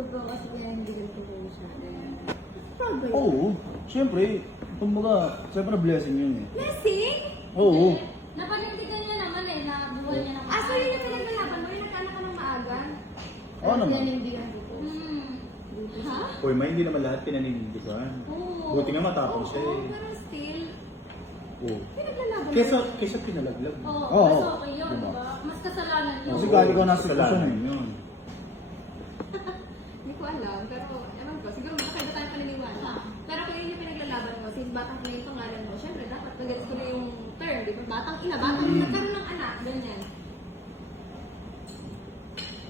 napapagod po kasi kaya hindi rin po siya. Oo, siyempre. Kumbaga, siyempre blessing yun eh. Blessing? Oo. Napanindigan niya naman eh, na buhay niya naman. Ah, so yun yung pinaglalaban mo? Yung nagkaanak ka ng maaga? Oo naman. Pinanindigan ko po. Ha? Uy, may hindi naman lahat pinanindigan. Oo. Buti nga matapos siya Oo, eh. pero still, Oo. pinaglalaban mo. Kesa pinalaglag. Oo, Oo. mas okay yun, Diba? diba? Mas kasalanan yun. Kasi galing ko nasa sitwasyon Kasalanan eh. yun. Hindi ko alam, pero ewan ko, siguro makaiba tayo paniniwala. Pero kung yun yung pinaglalaban mo, since batang ina yung pangalan mo, syempre dapat nag-gets ko na yung term, di ba? Batang ina, batang nagkaroon ng anak, ganyan.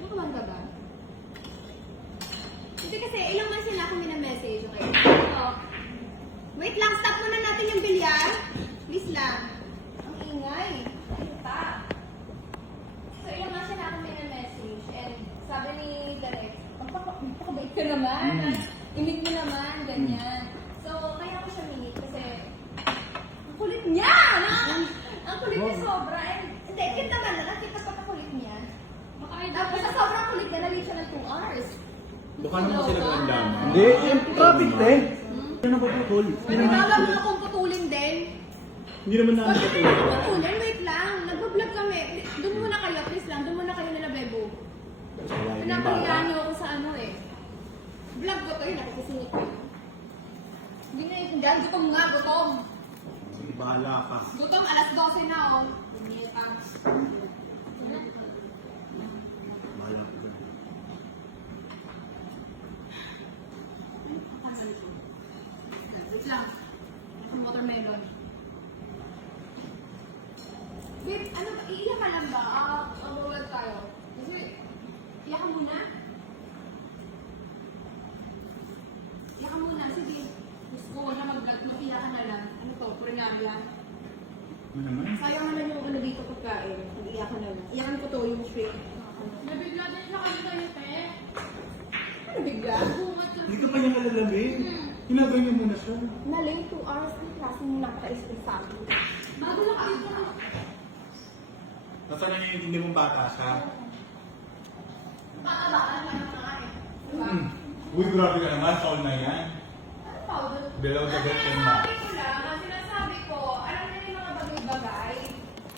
Nakabanda ba? Hindi kasi ilang months na ako minamessage, okay? So, wait lang, stop muna natin yung bilyar. Please lang. Ang ingay. Ayun pa. So, ilang months na ako minamessage, and sabi ni Derek, magpakabait ka naman. Imig mo naman, ganyan. So, kaya ako siya minit kasi ang kulit niya! Ang kulit niya sobra. And, hindi, kita naman na, nakita pa ang kulit niya. Tapos sa sobrang kulit niya, nalit siya ng 2 hours. Baka naman sila gandang. Hindi, yung traffic eh. Hindi na napaputol. Pinagdala mo akong putulin din. Hindi naman namin Bakit katulad. naman putulin? Wait lang. Nagbablog kami. Doon muna kayo, please lang. Doon muna kayo nila, Bebo. Pinapahilaan niyo ako sa ano eh. Vlog ko to yun, nakikisingit ko. Hindi na yun dyan. Gutom nga, gutom. Sige, bahala ka. Gutom, alas 12 na oh. Bumiyat ka. Bahala ka. Wait lang. Ang watermelon. Babe, ano ba? Iiyak ka lang ba? Mag-vlog tayo. Kasi, iyak ka muna. Iyak ka muna. Sige. Gusto ko na mag-vlog. Mag-iyak ka na lang. Ano to? Purinaria. Ano naman? Sayang naman yung ano dito pagkain. Mag-iyak ka na lang. Iyakan ko to yung shrimp. Nabigla din siya kami kayo, te. Ano bigla? Bungat yung... Hindi ka pa niya kalalamin. Hinagay niyo muna siya. Naling 2 hours ng klase yung nakaka-stress sa akin. Bago lang dito. Nasaan na yung hindi mong bata siya? Patabaan lang ang mga eh. Diba? Uy, grabe ka naman. Foul na yan. Ano powder? Below the belt and back. Sinasabi ko lang, ang sinasabi ko, alam na yung mga bagay-bagay.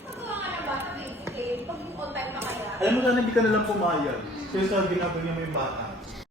Magawa nga na bata, basically, pag yung on time pa kaya. Alam mo na, hindi ka nalang pumayag. Kasi sa ginagawa niya may bata.